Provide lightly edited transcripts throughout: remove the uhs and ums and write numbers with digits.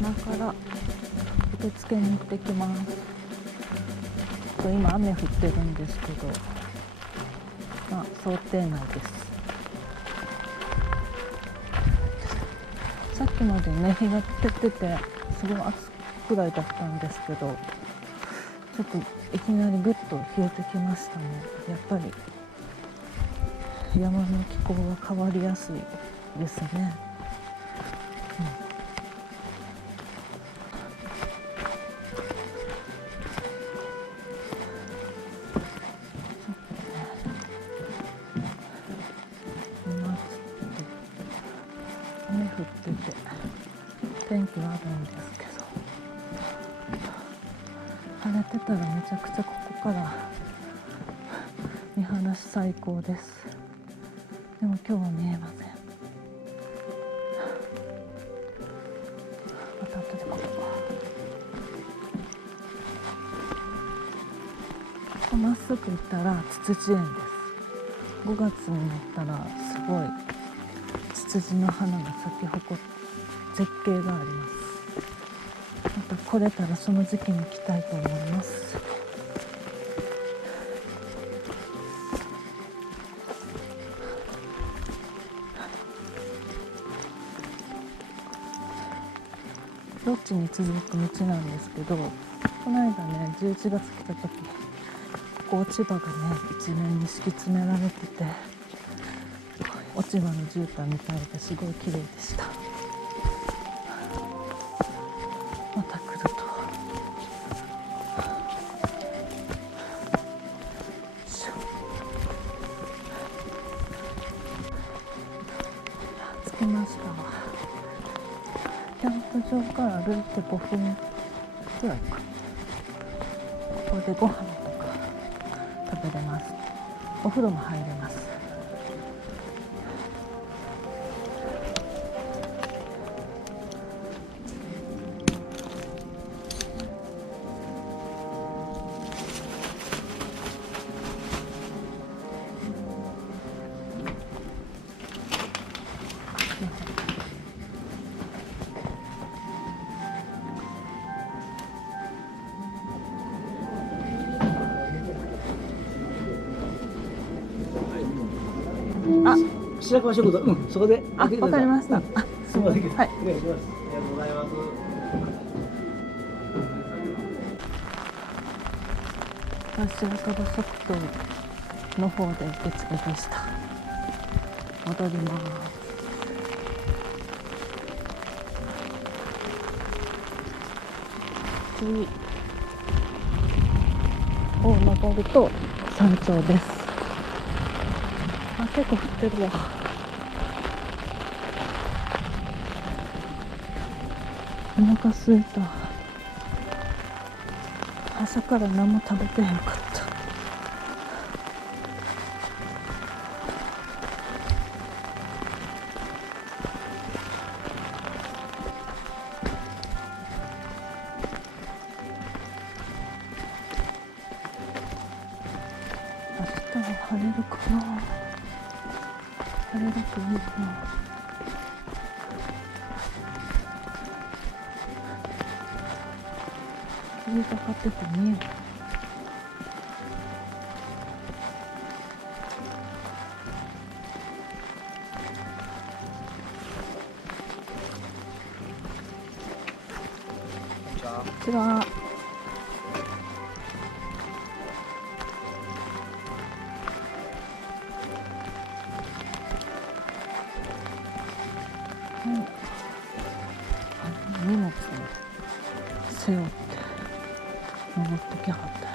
今から受付に行ってきます。今雨降ってるんですけど、想定内です。さっきまでね、日が照っててすごい暑くらいだったんですけど、ちょっといきなりぐっと冷えてきましたね。やっぱり山の気候が変わりやすいですね。雨降ってて天気悪いんですけど、晴れてたらめちゃくちゃここから見晴らし最高です。でも今日は見えません。また後でここまっすぐ行ったらツツジ園です。5月になったらすごいツツジの花が咲き誇って絶景があります。また来れたらその時期に来たいと思います。ロッジに続く道なんですけど、この間ね11月来た時、ここ落ち葉がね一面に敷き詰められてて、落ち葉の絨毯みたいですごい綺麗でした。また来ると着きました。キャンプ場から歩いて5分くらいか。ここでご飯とか食べれます。お風呂も入れます。白川食堂、そこで。わかりました。すみません。はい。お願いします。ありがとうございます。白樺食堂の方で受付でした。戻ります。次を登ると山頂です。結構降ってるわ。お腹すいた。朝から何も食べてへんかった。明日は晴れるかな。晴れるといいな。霧がかってて見える。こんにちは。荷物を背負って登ってきはったよ。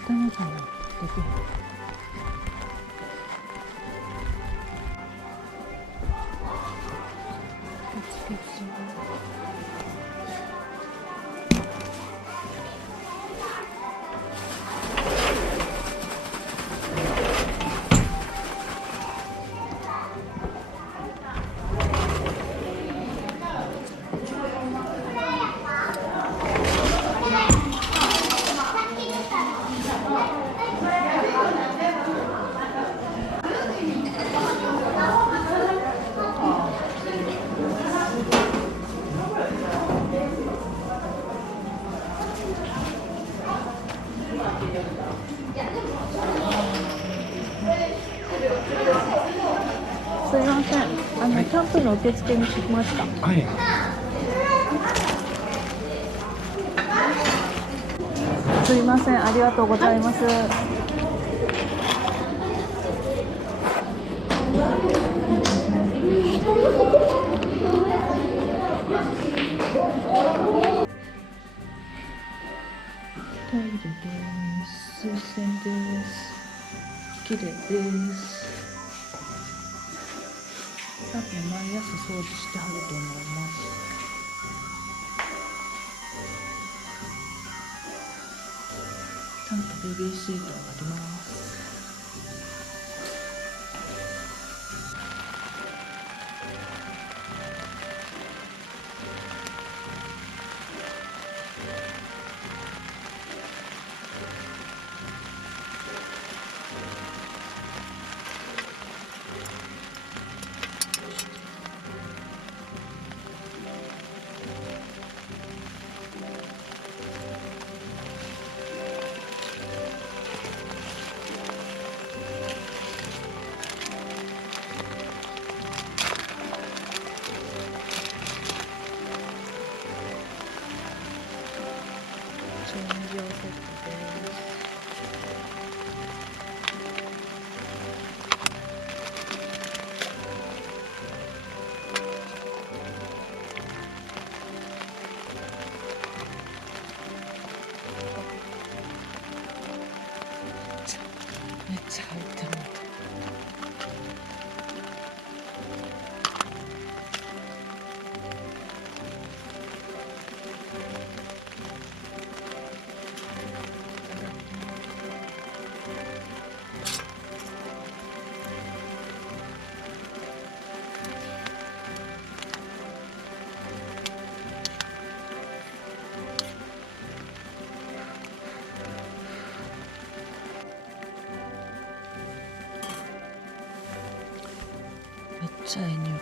とてもじゃないできへん。せん、キャンプの受付に来ました。はい。すいません、ありがとうございます。トイレです。水洗です。綺麗です。多分毎朝掃除してはると思います。ちゃんとベビーシートがあります。調味料セットです。めっちゃ入ってる。めっちゃいい匂い。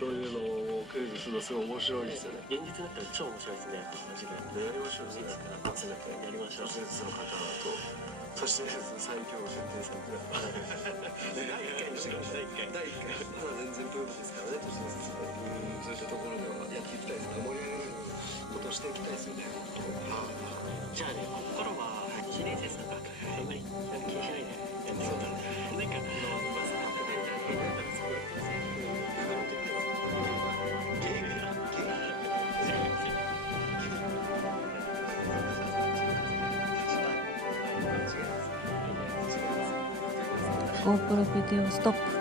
そういうのをクイズするのすごい面白いですよね。現実だったら超面白いですね。マジで。やりましょう。やりましょう。施設の方と、都市伝説最強の設定さんくらい。第1回にしてください。第1回。まだ全然プールですからね、都市伝説で。そういったところではやっていきたいですね。盛り上げることをしていきたいですよね。じゃあね、ここからは都市伝説とか、あんまり気にしないでやっていこうと。なんか、バスの中で、GoPro ビデオストップ。